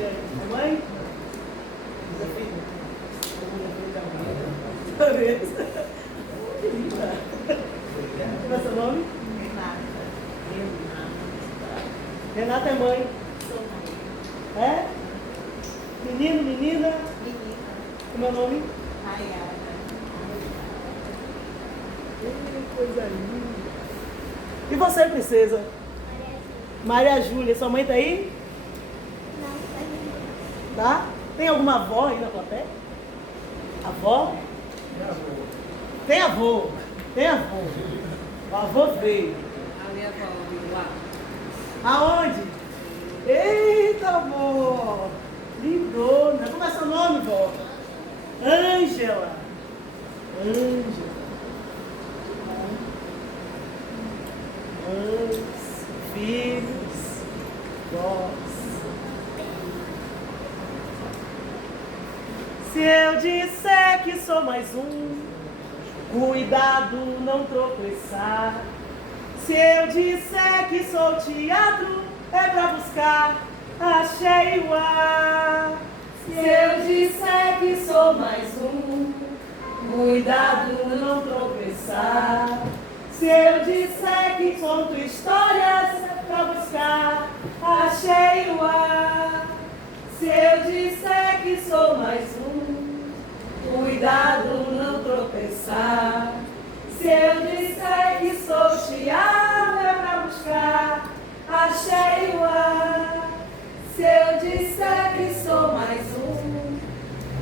A mãe? Beleza. Que linda. Como é seu nome? Renata é mãe. É? Menino, menina? Como é o nome? Coisa linda. E você, princesa? Maria Júlia. Sua mãe tá aí? Não, tá. Tem alguma avó aí na plateia? Avó? Tem avô. Tem avô. O avô veio. A minha avó veio lá. Aonde? Eita, avó. Lindona. Como é seu nome, vó? Ângela. Ângela. Mães, filhos, vós. Se eu disser que sou mais um, cuidado não tropeçar. Se eu disser que sou teatro, é pra buscar, achei o ar. Se eu disser que sou mais um, cuidado não tropeçar. Se eu disser que conto histórias pra buscar, achei o ar. Se eu disser que sou mais um, cuidado não tropeçar. Se eu disser que sou teatro é pra buscar, achei o ar. Se eu disser que sou mais um,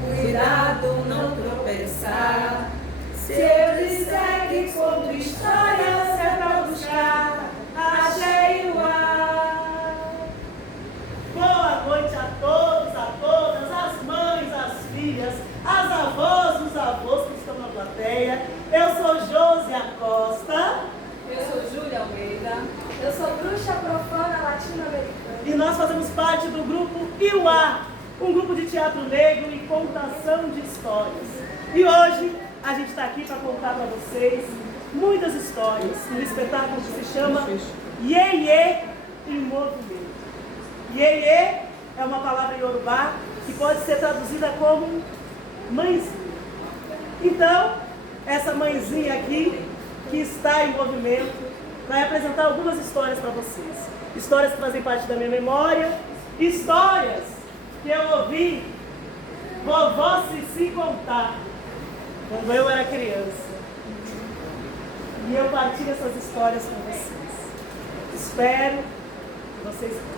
cuidado não tropeçar. Se eu disser que conto histórias é pra buscar, achei o ar. Boa noite a todos, a todas, as mães, as filhas, as avós, os avós que estão na plateia. Eu sou Josia Costa. Eu sou Júlia Almeida. Eu sou bruxa profana latino-americana. E nós fazemos parte do grupo Iuá, um grupo de teatro negro e contação de histórias. E hoje a gente está aqui para contar para vocês muitas histórias, um espetáculo que se chama Iê-Iê em Movimento. Iê-Iê é uma palavra iorubá que pode ser traduzida como mãezinha. Então, essa mãezinha aqui, que está em movimento, vai apresentar algumas histórias para vocês. Histórias que fazem parte da minha memória, histórias que eu ouvi vovó Cici contar quando eu era criança. E eu partilho essas histórias com vocês. Espero que vocês gostem.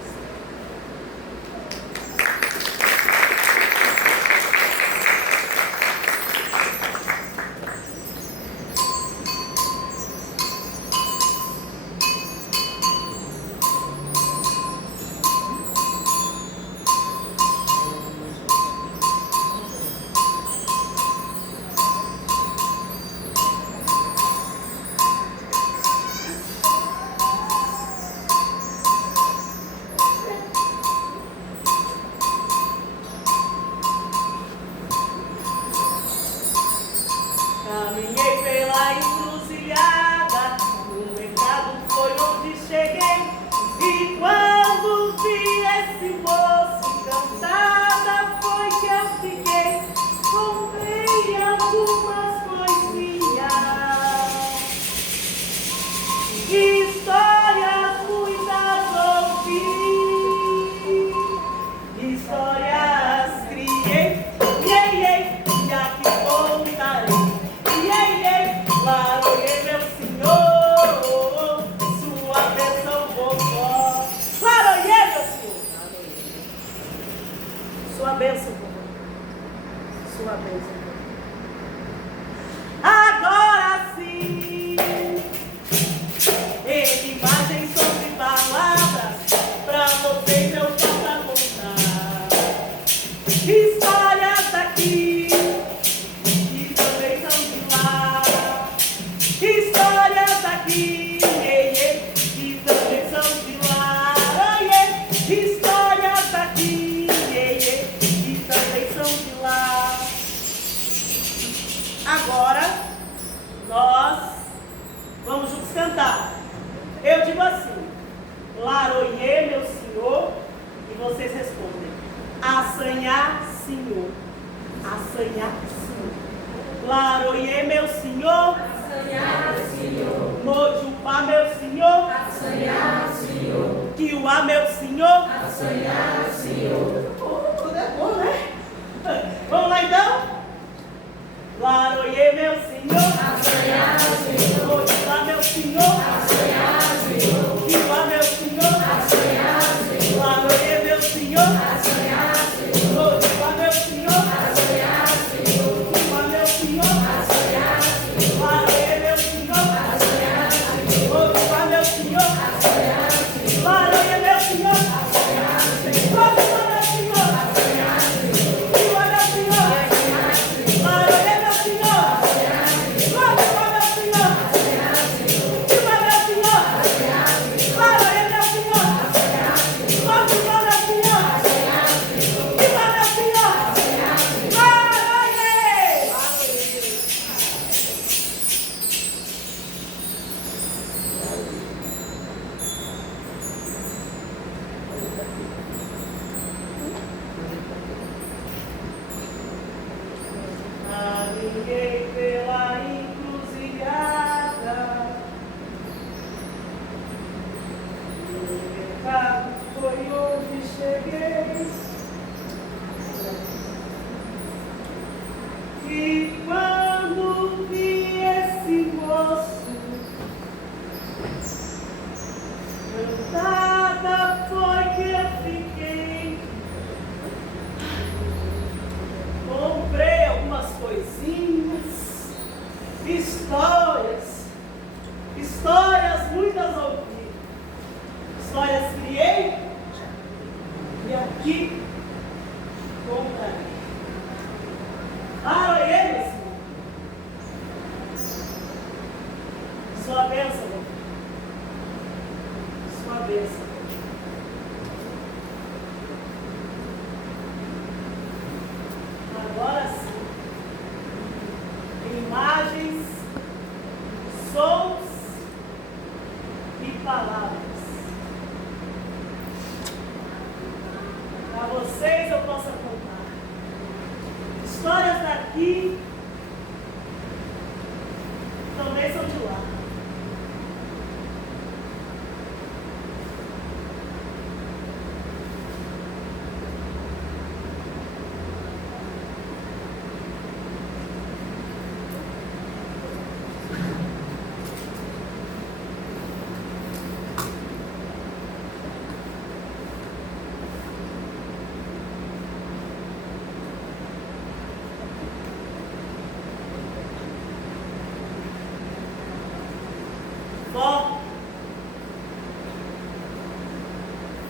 Caminhei pela encruzilhada, o mercado foi onde cheguei. E quando vi esse moço encantada, foi que eu fiquei. Comprei algumas coisinhas, histórias muitas ouvi, histórias criei. Iê, iê, e aqui contarei. Laroie, meu senhor, sua bênção, vovó. Laroie, meu senhor. Sua bênção, vovó. Sua bênção, vovó. Agora sim, em imagens sobre palavras, pra vocês eu posso contar histórias daqui. Histórias daqui, que também são de lá. Histórias daqui, que também são de lá. Agora, nós vamos juntos cantar. Eu digo assim: Laroie, meu senhor, e vocês respondem: Assanhar, Senhor. Assanhar, Senhor. Laroie, meu Senhor. Assanhar, Senhor. Mojupá, meu Senhor. Assanhar, Senhor. Kiuá, meu Senhor. Assanhar, Senhor. Tudo é bom, né? Vamos lá então? Laroie, meu Senhor. Assanhar, Senhor. Mojupá, meu Senhor. Assanhar, Senhor. Kiuá, meu Senhor. Assanhar, Senhor. Laroie, meu Senhor. Assanhar, Senhor. Mojupá, meu Senhor. Assanhar, Senhor. Kiuá, meu Senhor. Assanhar, Senhor. Laroie, meu Senhor. Assanhar, Senhor. Mojupá, meu Senhor. Assanhar, Senhor. Laroie, meu Senhor. Assanhar, Senhor. Mojupá, meu Senhor. Assanhar, Senhor. Kiuá, meu Senhor. Assanhar, Senhor. Laroie, meu Senhor. Assanhar, Senhor. Mojupá, meu Senhor. Assanhar, Senhor. Kiuá, meu Senhor. Assanhar, Senhor. Laroie, meu Senhor. Assanhar, Senhor. Mojupá, meu Senhor. Assanhar, Senhor. Kiuá, meu Senhor. Assanhar, Senhor. Laroie. Caminhei pela encruzilhada, o pecado foi onde cheguei, e quando vi esse moço, cantada foi que eu fiquei. Comprei algumas coisinhas, histórias muitas ouvi, histórias criei e aqui comprarei. Para ele, Senhor. Sua bênção, meu filho. Sua bênção. Agora sim, imagens, sons e palavras. Para vocês eu posso contar histórias daqui, também são de lá.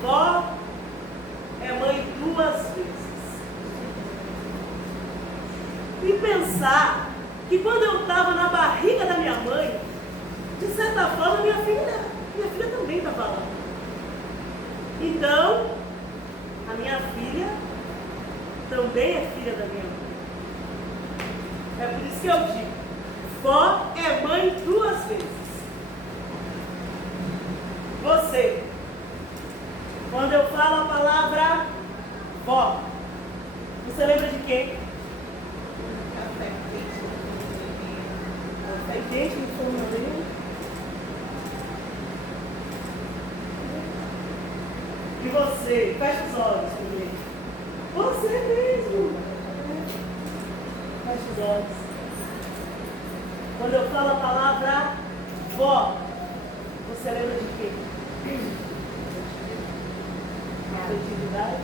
Vó é mãe duas vezes. E pensar que quando eu estava na barriga da minha mãe, de certa forma minha filha também estava lá. Então, a minha filha também é filha da minha mãe. É por isso que eu digo, vó é mãe duas vezes. Você, quando eu falo a palavra vó, você lembra de quem? Café quente no forno. E você, fecha os olhos comigo. Você mesmo. Fecha os olhos. Quando eu falo a palavra vó, você lembra de quê? Afetividade,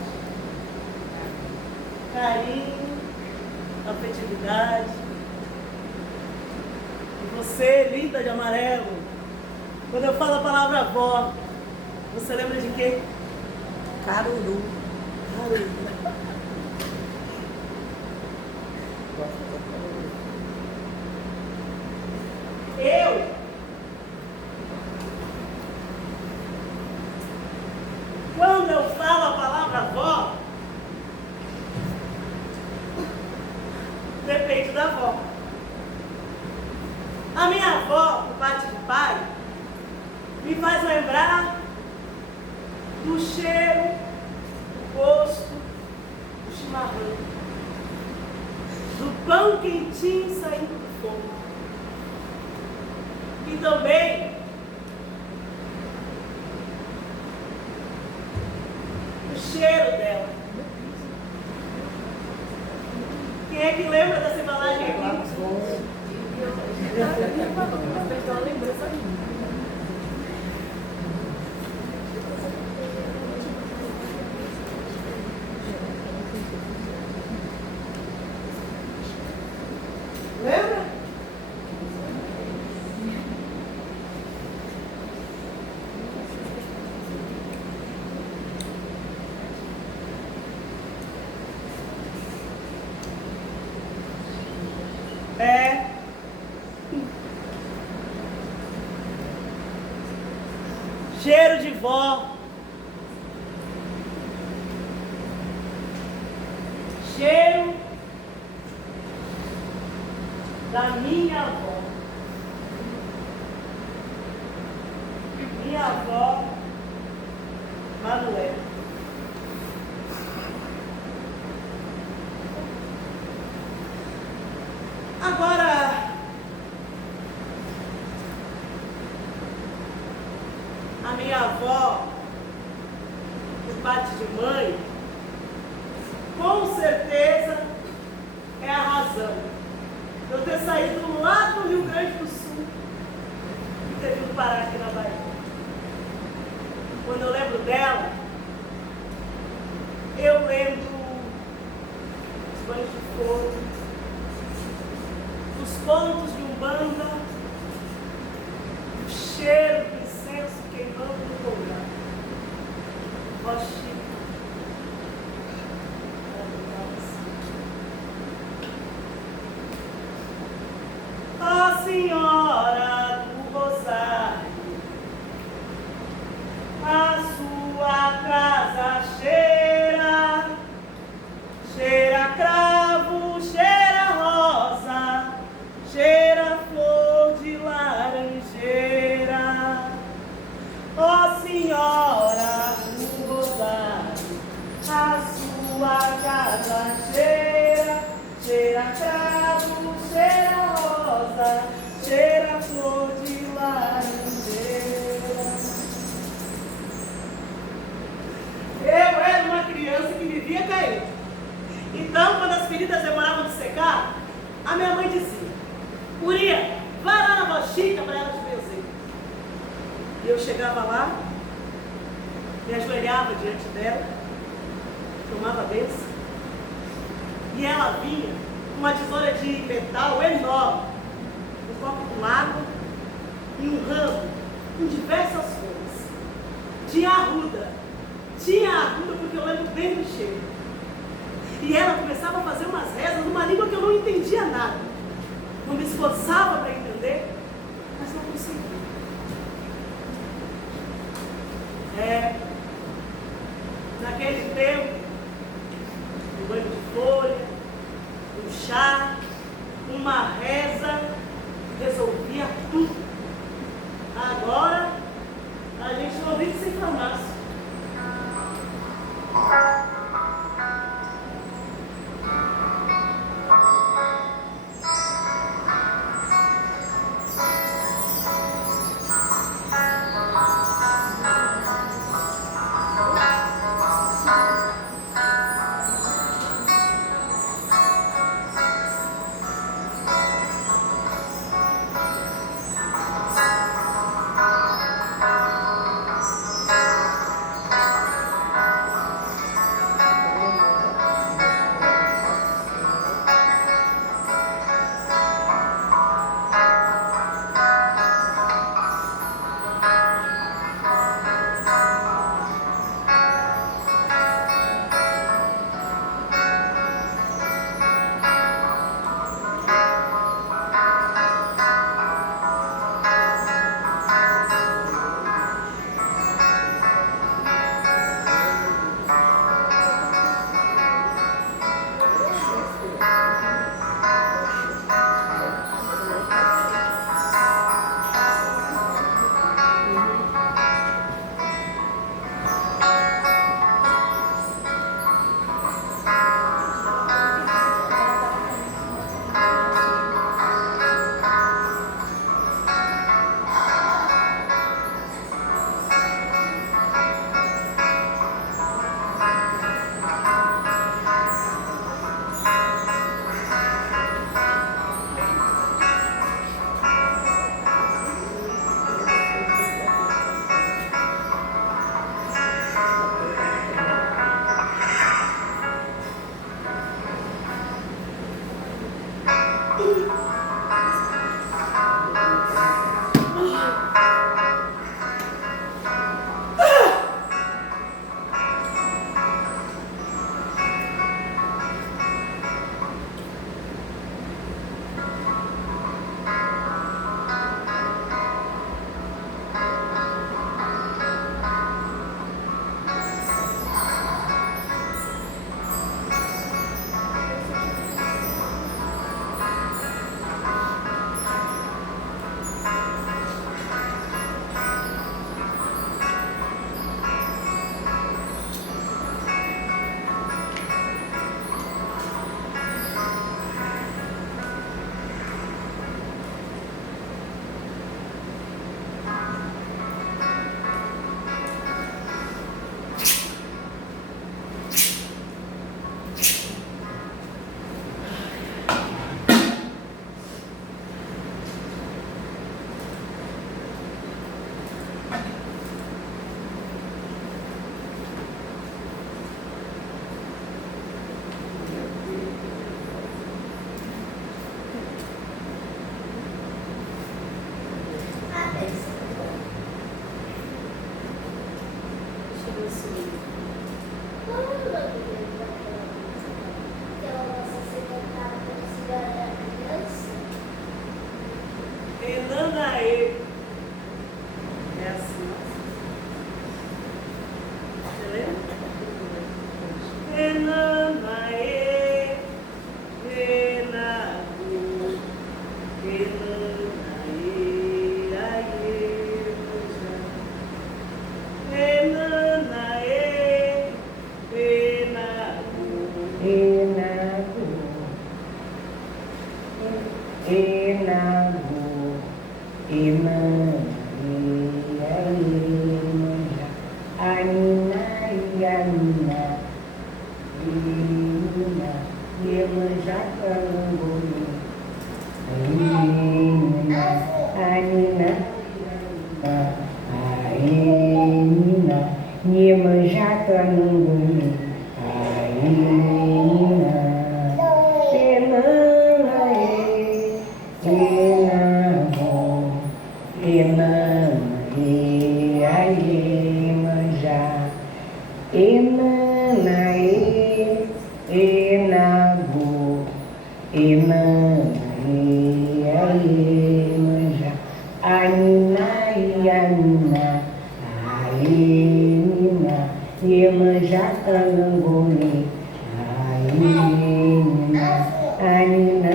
carinho, afetividade. E você, linda de amarelo, quando eu falo a palavra vó, você lembra de quê? Caruru. Caruru. Quando eu falo a palavra avó, depende da avó. A minha avó, por parte de pai, me faz lembrar do cheiro, do gosto, chimarrão, do pão quentinho saindo do fogo. E também o cheiro dela. Quem é que lembra dessa embalagem aqui? Lembra? É. Cheiro de vó. Cheiro da minha avó. Minha avó Manuela. Agora, a minha avó, por parte de mãe, com certeza é a razão de eu ter saído lá do Rio Grande do Sul e ter vindo parar aqui na Bahia. Quando eu lembro dela, eu lembro dos banhos de fogo, dos pontos de umbanda, o cheiro do incenso queimando no lugar. Vó Chica, ó Senhora do Rosário, a sua casa cheira, cheira cravo, cheira rosa, cheira flor de laranjeira. Ó Senhora do Rosário, a sua casa cheira, cheira cravo, cheira rosa, cheira flor de laranjeira. Eu era uma criança que vivia caindo. Então, quando as feridas demoravam de secar, a minha mãe dizia: Guria, vai lá na Vó Chica para ela te benzer. E eu chegava lá, me ajoelhava diante dela, tomava a benção, e ela vinha com uma tesoura de metal enorme, um copo com água e um ramo com diversas flores. Tinha arruda porque eu lembro bem do cheiro. E ela começava a fazer umas rezas numa língua que eu não entendia nada. Eu me esforçava para entender, mas não conseguia. Naquele tempo, um banho de folha, um chá, uma reza, resolvia tudo. Agora, a gente não vive sem farmácia. abençoe. Qual é o nome daquela nossa secretária da senhora criança? Enanaê. É assim. Você lembra? Enanaê, Enagu, Enanaê, aê, moja. Enanaê, Enagu, Enago, Enago, Emaria, Emaja, Anina, Yanina, Ina, Emaja, Cangoni, Anina, Anina, Aina, Emaja, Cangoni, Aina, Iemanjá, Anangoni, Aina, Anina,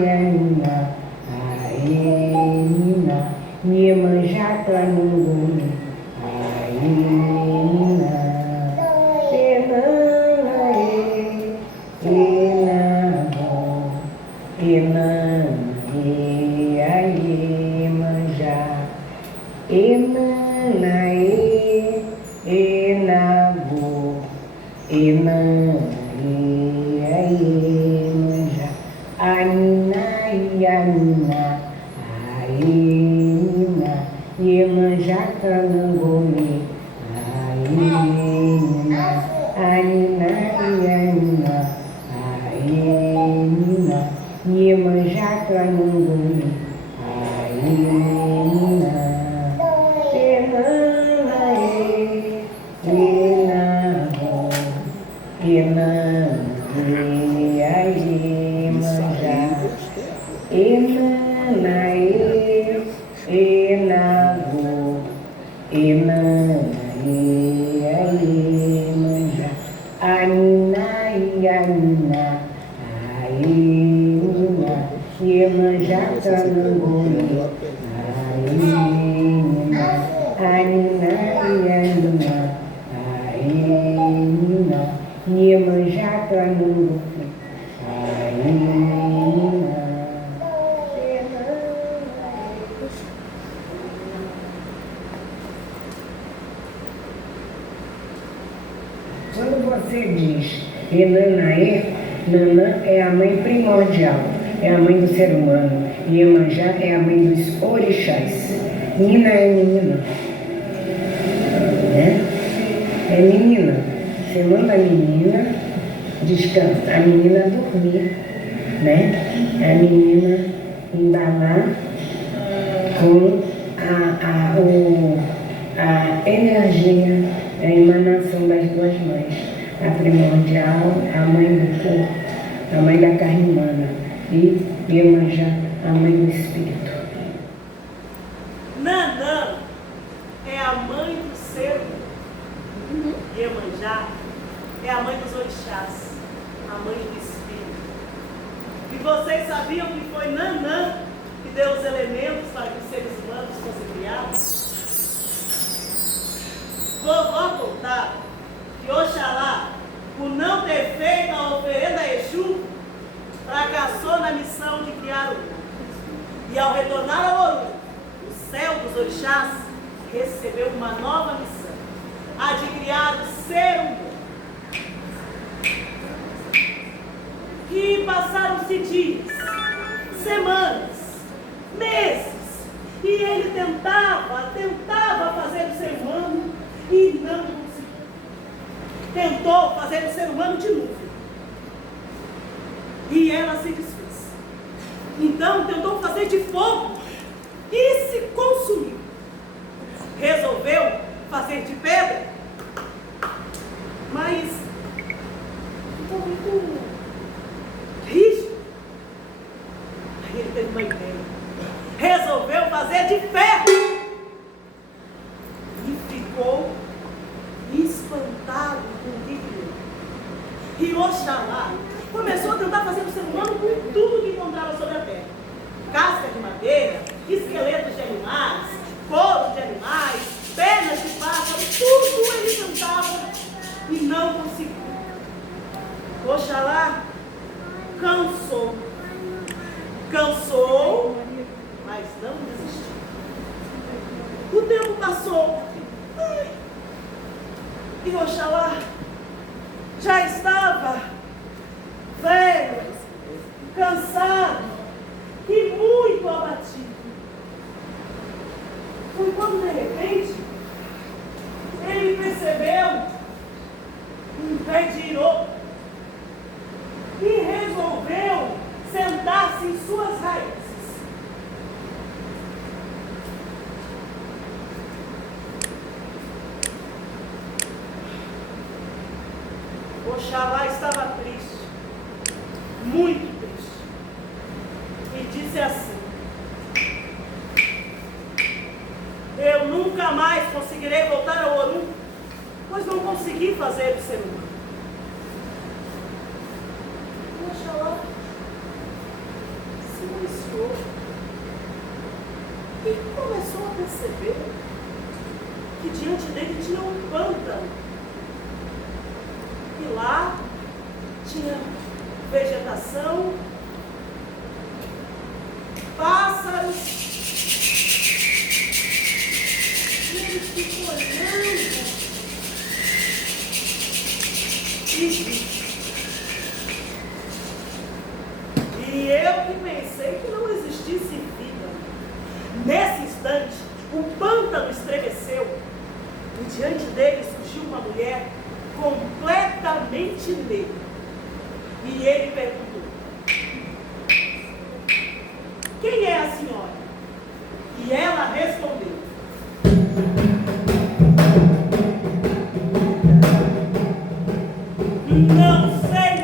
Ianina, Aina, Iemanjá, Anangoni, Aina, Enanae, Enabo, Enanae, Iemanjá, Enanae, Enabo, Emaria, Iemanjá, Anina, Ianina, Aina, Iemanjá, Canangoni, Aina, Anina, Ianina, Aina, Iemanjá, Canangoni, Aina, Emaria, Iemanjá, Enanae, Enago, Emaria, Iemanjá, Anina, Ianina, Aina, Iemanjá, Canangoni, Aina, Anina, Ianina, Aina, Iemanjá, Canangoni, Aina. Quando você diz Enanaê, Nanã é a mãe primordial, é a mãe do ser humano. Iemanjá é a mãe dos orixás. Nina é menina, né? É menina. Você manda a menina descansar, a menina dormir, né? A menina embalar com a energia, a emanação das duas mães. A primordial, a mãe do corpo, a mãe da carne humana, e Iemanjá, a mãe do espírito. Nanã é a mãe do ser humano. Iemanjá é a mãe dos orixás, a mãe do espírito. E vocês sabiam que foi Nanã que deu os elementos para que os seres humanos fossem criados? Vovó contava que Oxalá, por não ter feito a oferenda a Exu, fracassou na missão de criar o mundo. E ao retornar ao Oru, o céu dos orixás recebeu uma nova missão, a de criar o ser humano. E passaram-se dias, semanas, meses, e ele tentava fazer o ser humano e não conseguiu. Tentou fazer o ser humano de nuvem e ela se desfez. Então tentou fazer de fogo e se consumiu. Resolveu fazer de pedra E Oxalá começou a tentar fazer o ser humano com tudo que encontrava sobre a terra. Casca de madeira, esqueletos de animais, couro de animais, pernas de pássaro, tudo ele tentava e não conseguiu. Oxalá cansou, mas não desistiu. O tempo passou e Oxalá já estava velho, cansado e muito abatido. Foi quando de repente ele percebeu um pé de iroco e resolveu sentar-se em suas raízes. Oxalá estava triste, muito triste, e disse assim: eu nunca mais conseguirei voltar ao Orum, pois não consegui fazer do ser humano. Oxalá silenciou e começou a perceber que diante dele tinha um pântano. E lá tinha vegetação, pássaros, e ele ficou olhando e disse: e eu que pensei que não existisse vida. Nesse instante, o pântano estremeceu e diante dele surgiu uma mulher completamente negra. E ele perguntou: quem é a senhora? E ela respondeu: não sei,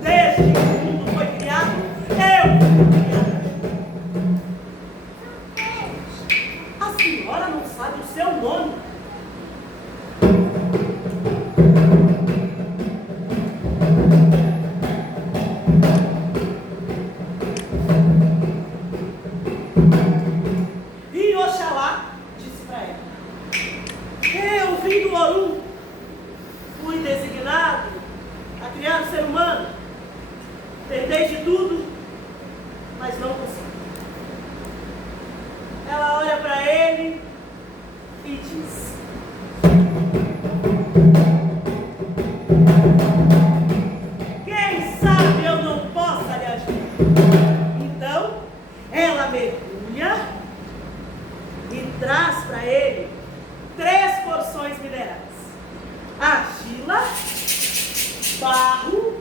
desde que o mundo foi criado, eu fui criada. A senhora não sabe o seu nome. Fui designado a criar o ser humano. Tentei de tudo, mas não consegui. Ela olha para ele e diz: quem sabe eu não possa lhe ajudar. Então, ela mergulha e traz para ele 3 porções minerais: argila, barro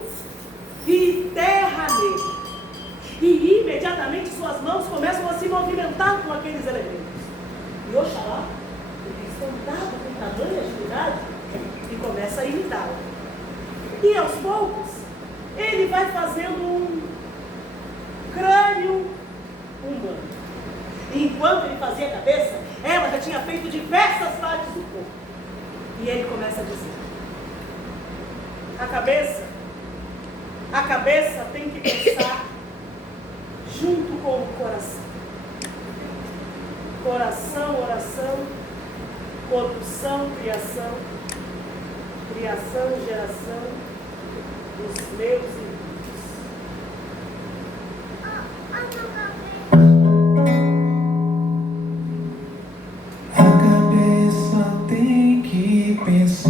e terra negra. E imediatamente suas mãos começam a se movimentar com aqueles elementos. E Oxalá, espantado com tamanha agilidade, e começa a imitá-la. E aos poucos, ele vai fazendo um crânio humano. E enquanto ele fazia a cabeça, ela já tinha feito diversas partes do corpo. E ele começa a dizer: a cabeça tem que pensar junto com o coração. Coração, oração, corpo, são, criação, criação, geração dos meus irmãos. A cabeça tem que pensar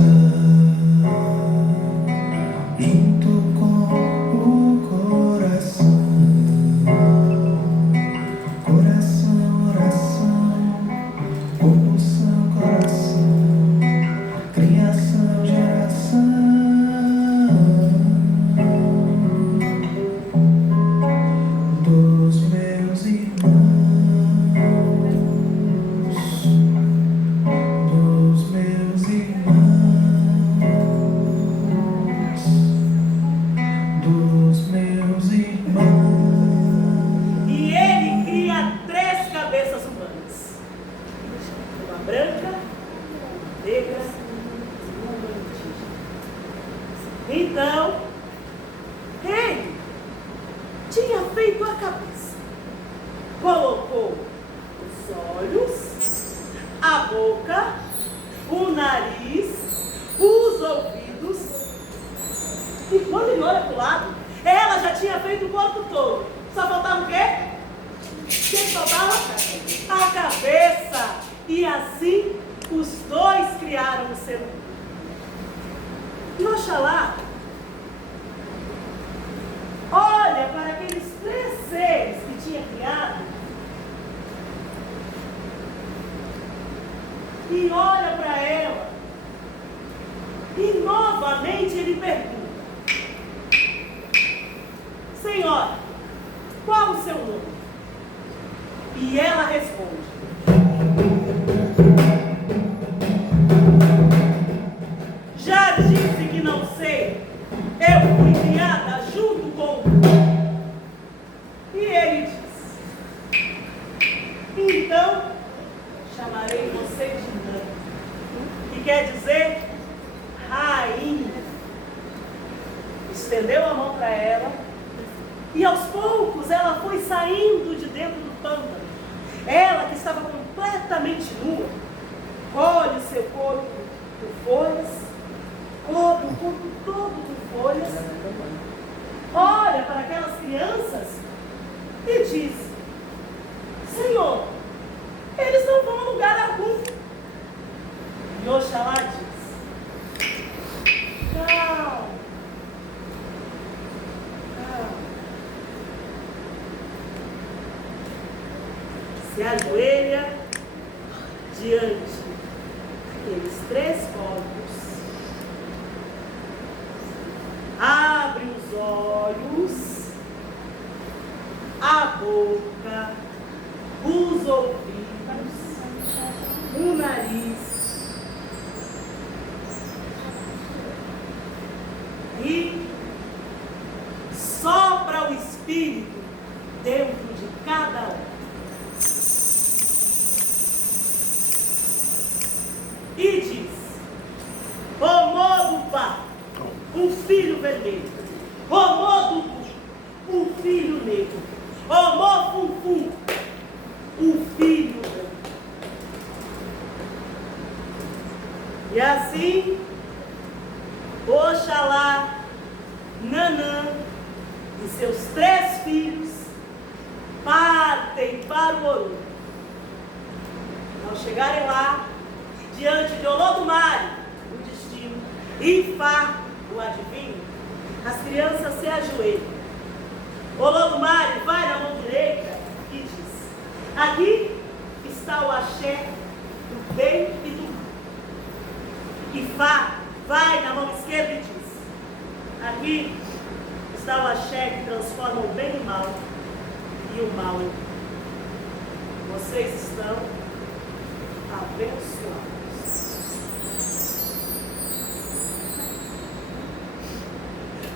junto com o coração. Coração, oração, corpo, são, coração, criação, geração dos meus irmãos, dos meus irmãos, dos meus irmãos. E ele cria 3 cabeças humanas: uma branca, uma negra e uma indígena. Então, cabeça, colocou os olhos, a boca, o nariz, os ouvidos. E quando ele olha para o lado, ela já tinha feito o corpo todo. Só faltava o quê? O que faltava? A cabeça. E assim os dois criaram o ser humano. E Oxalá olha para aqueles 3 seres que tinha criado e olha para ela. E novamente ele pergunta: Senhora, qual o seu nome? E ela responde: já disse que não sei. Eu fui criada junto com o... E ele diz: então chamarei você de Nã, que quer dizer rainha. Estendeu a mão para ela e aos poucos ela foi saindo de dentro do pântano. Ela que estava completamente nua, olha o seu corpo por folhas, cobre o corpo todo por folhas, olha para aquelas crianças e diz: Senhor, eles não vão a lugar algum. E Oxalá diz: calma, calma. Se ajoelha diante daqueles 3 corpos, abre os olhos, a boca, os ouvidos, o nariz e sopra o Espírito dentro de cada um. E diz: Omodupa, o filho vermelho. Omodupu, o filho negro. Omofunfum, o filho branco. E assim, Oxalá, Nanã e seus 3 filhos partem para o Orum. Ao chegarem lá, diante de Olodumare, o destino, Ifá, o adivinho, as crianças se ajoelham. Olodumare vai na mão direita e diz: aqui está o axé do bem e do mal. Ifá vai na mão esquerda e diz: aqui está o axé que transforma o bem em mal e o mal em bem. Vocês estão abençoados.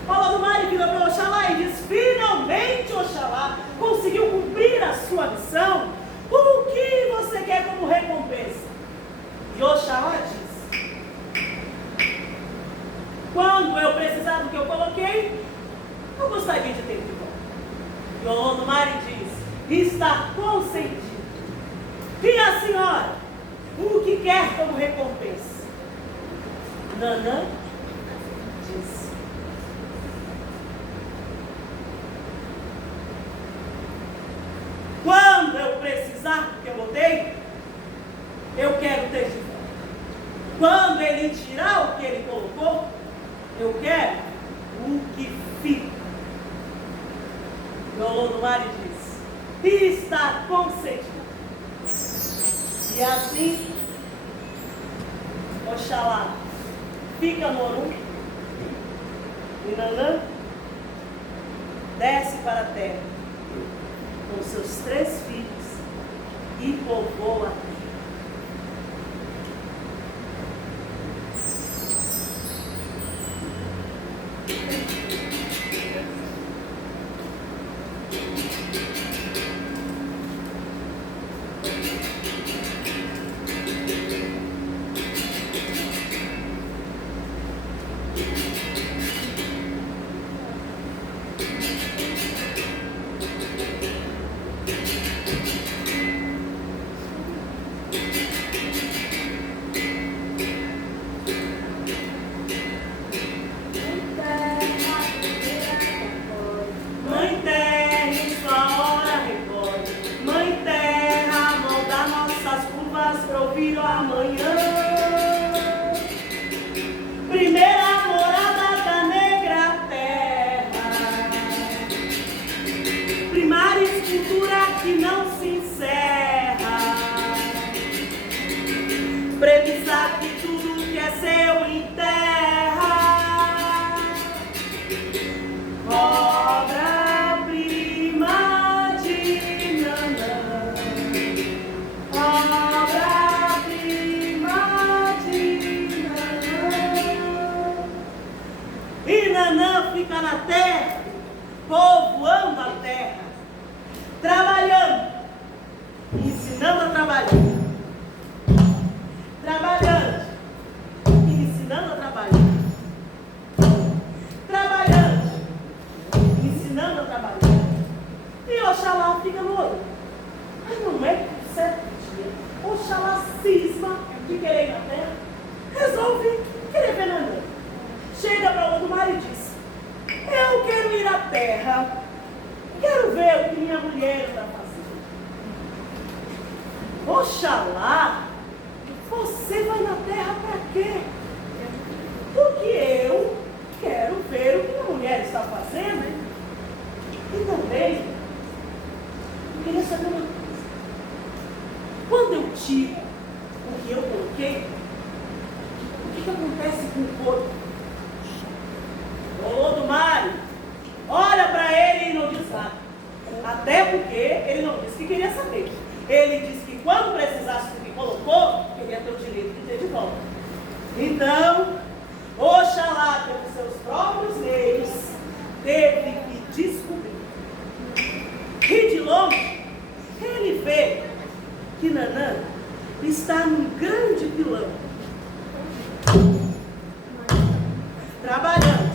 Olodumare virou para Oxalá e diz: finalmente, Oxalá, conseguiu cumprir a sua missão. O que você quer como recompensa? E Oxalá diz: quando eu precisar do que eu coloquei, eu gostaria de ter de volta. E Olodumare diz: está concedido. E a senhora, o que quer como recompensa? Nanã diz: quando eu precisar do que eu botei, eu quero ter de volta. Quando ele tirar o que ele colocou, eu quero o que fica. E Olodumare diz: está concedido. E assim, Oxalá fica no Orum, e Nanã desce para a terra com seus 3 filhos e povoa a terra. povoando a terra, trabalhando, ensinando a trabalhar, trabalhando, ensinando a trabalhar, trabalhando, ensinando a trabalhar. E Oxalá fica no olho. Mas não é que um certo dia Oxalá cisma de querer ir na terra, resolve querer ver Nanã. Chega para o mar e diz: eu quero ir à terra, quero ver o que minha mulher está fazendo. Oxalá, você vai na terra para quê? Porque eu quero ver o que minha mulher está fazendo. E também, eu queria saber uma coisa. Quando eu tiro o que eu coloquei, o que acontece com o corpo? Ô do Mário, olha para ele e não diz nada. Até porque ele não disse que queria saber. Ele disse que quando precisasse do que colocou, queria ter o direito de ter de volta. Então, Oxalá, pelos seus próprios meios, teve que descobrir. E de longe, ele vê que Nanã está num grande pilão, trabalhando,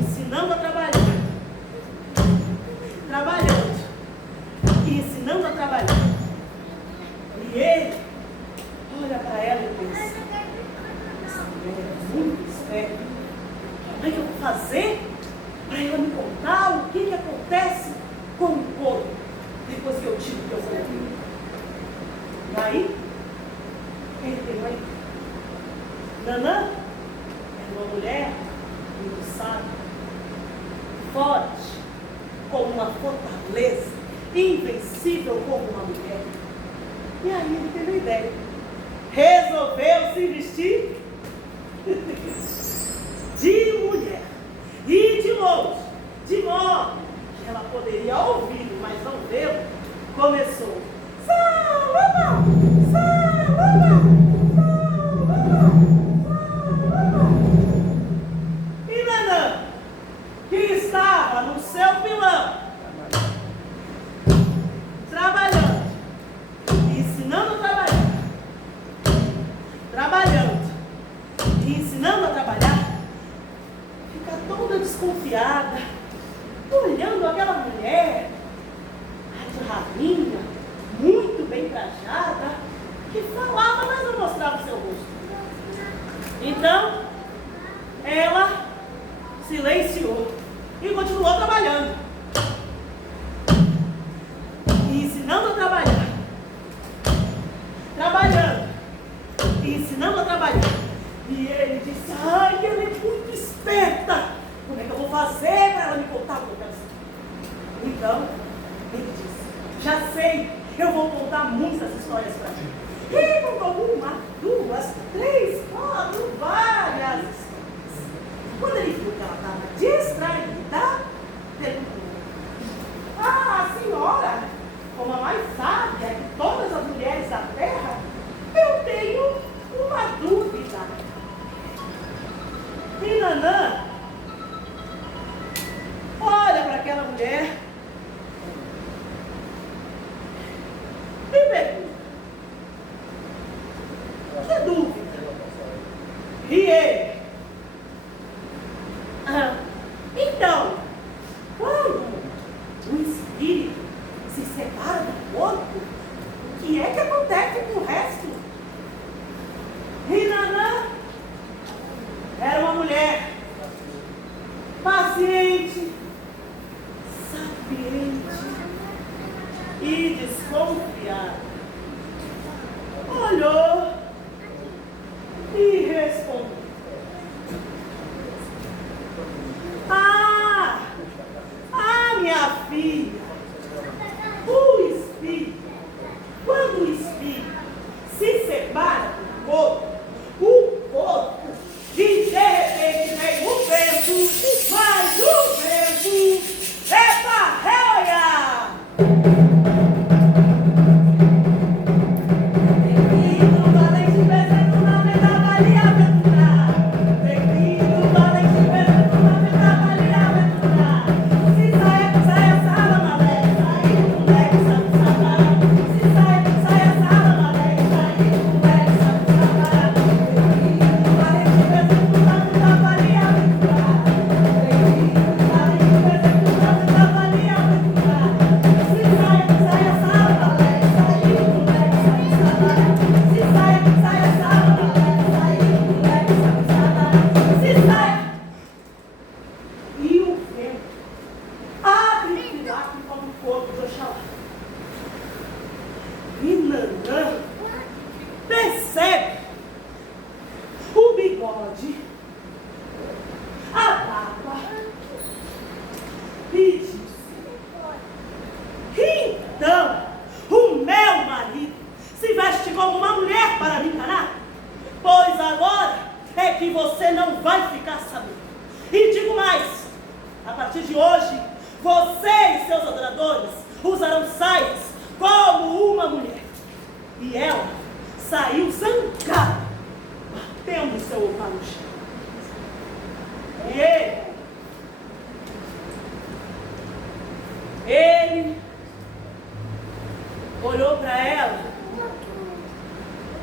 ensinando a trabalhar, trabalhando e ensinando a trabalhar. E ele olha para ela e pensa: essa mulher é muito esperta. Como é que eu vou fazer para ela me contar o que acontece com o corpo depois que eu tiro o que eu coloquei? E aí, ele tem uma ideia. Nanã é uma mulher muito sábia, forte, como uma fortaleza, invencível como uma mulher. E aí ele teve uma ideia. Resolveu se vestir de mulher. E de longe, de modo que ela poderia ouvir, mas não vê-lo, começou: Salomão, Salomão. E Nanã, que estava no seu pilão, trabalhando, ensinando a trabalhar, trabalhando e ensinando a trabalhar, fica toda desconfiada, olhando aquela mulher, a de rainha, muito bem trajada, que falava, mas não mostrava o seu rosto. Então, ela silenciou e continuou trabalhando e ensinando a trabalhar, trabalhando e ensinando a trabalhar. E ele disse: ai, ela é muito esperta, como é que eu vou fazer para ela me contar o que eu quero saber? Então, ele disse: já sei, eu vou contar muitas histórias para ti. E contou uma, duas, três, quatro, várias histórias. Quando ele viu que ela estava distraída, perguntou: ah, a senhora, como a mais sábia que todas as mulheres da terra, eu tenho uma dúvida. E Nanã olha para aquela mulher e pergunta: que dúvida? E ele: então, quando o espírito se separa do corpo, o que é que acontece com o resto? E Nanã era uma mulher paciente, sapiente e desconfiada. Olhou e respondeu: pode. A Papa pediu. Então, o meu marido se veste como uma mulher para me enganar? Pois agora é que você não vai ficar sabendo. E digo mais, a partir de hoje, você e seus adoradores usarão saias como uma mulher. E ela saiu zangada, batendo seu opa no chão. E ele olhou para ela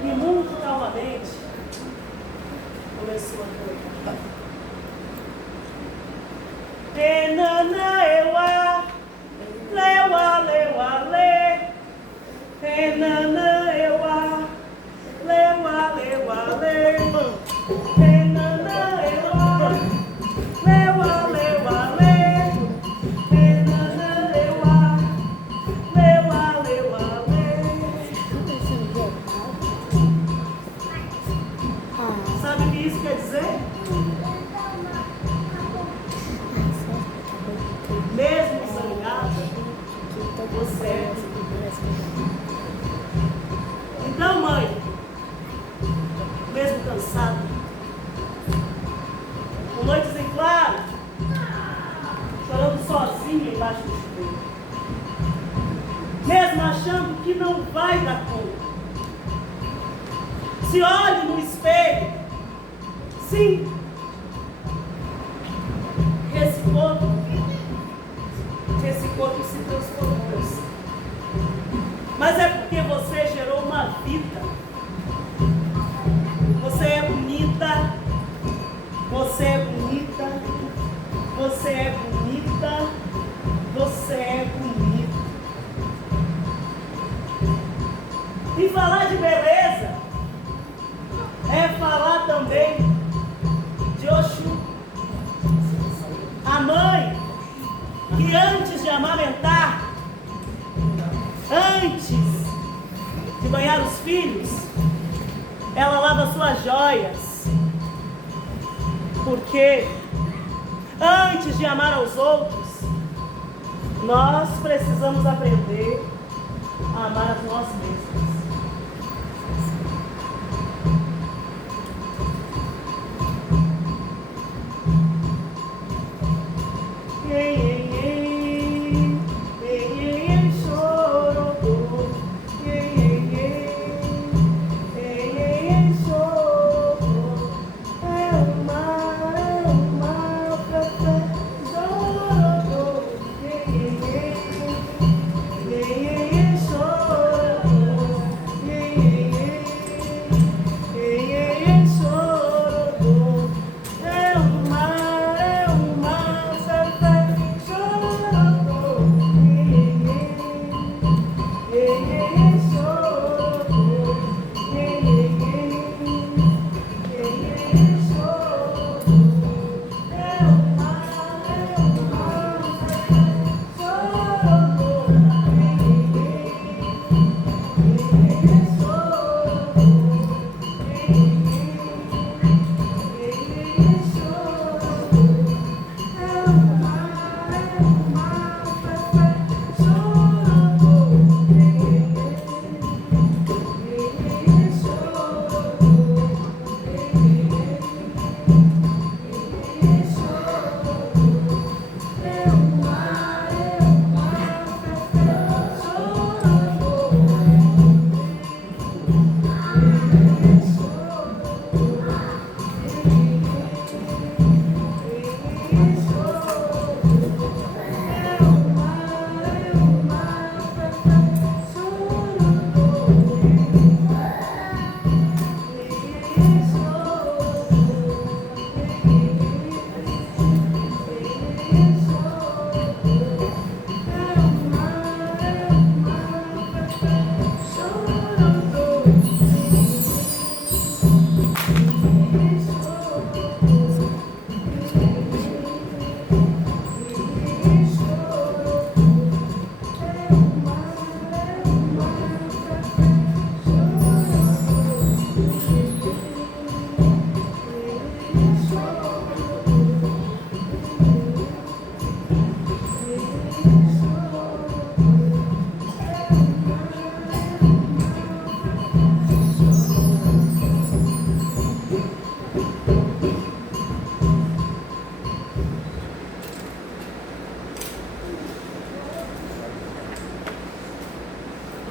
e muito calmamente começou a cantar. Enana ewa, lewa lewa le. Enana ewa, lewa lewa le. Enana ewa, lewa lewa le. Enana ewa, lewa lewa le. Sabe o que isso quer dizer? Mesmo zangada, você é. Então, mãe, mesmo cansada, com noites em claro, chorando sozinha embaixo do chuveiro, mesmo achando que não vai dar conta, se olhe no espelho. Sim, esse corpo se transformou. Mas é porque você gerou uma vida. Você é bonita. Você é bonita. Você é bonita. Você é bonita. E falar de beleza é falar também de Oxum, a mãe que antes de amamentar, antes de banhar os filhos, ela lava suas joias. Porque antes de amar aos outros, nós precisamos aprender a amar a nós mesmos.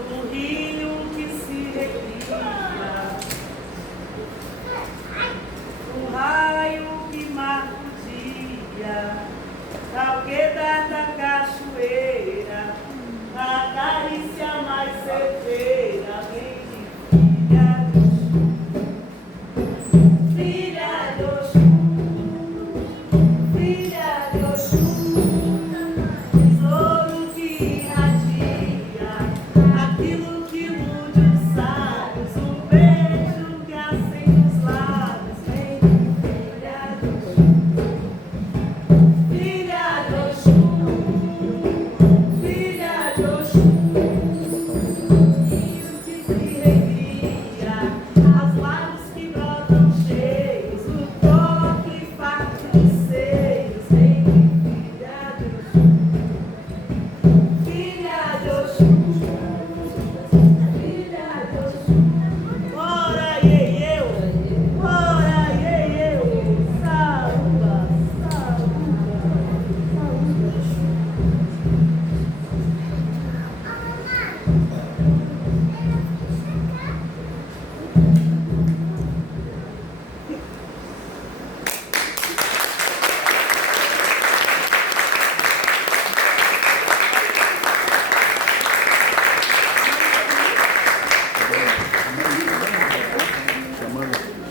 Do rio que se recria, do raio que marca o dia, da alquedar da cachoeira, a carícia mais certeira, vem de filha de Oxum, filha de Oxum, tesouro que irradia aquilo que ilude os sábios, o beijo que acende os lábios, vem de filha de Oxum, filha de Oxum, rio que se revia, as lábios que brotam cheios, o toque farto dos seios, vem de filha de Oxum, filha de Oxum, ora iê eu, saúba,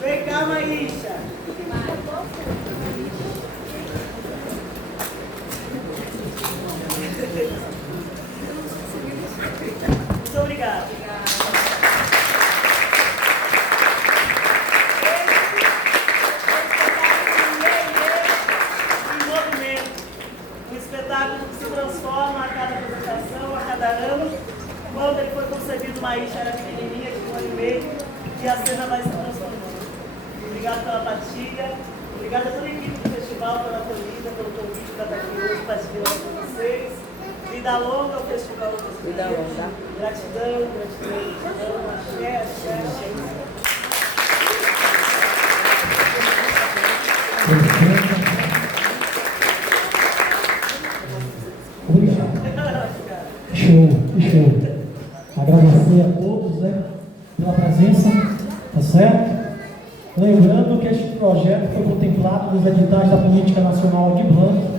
vem cá, Maísa. Muito obrigada. Em movimento. Um espetáculo que se transforma a cada apresentação, a cada ano. Quando ele foi concebido, Maísa era pequenininha, de 1 ano e meio, e a cena vai se transformando. Obrigada pela partilha, obrigada a toda a equipe do festival pela acolhida, pelo convite para estar aqui hoje partilhando com vocês. Vida longa ao festival. Vida longa. Gratidão, gratidão. Axé, axé, axé. Obrigado. Show. Agradecer a todos, né, pela presença, tá certo? Lembrando que este projeto foi contemplado nos editais da Política Nacional de Blanc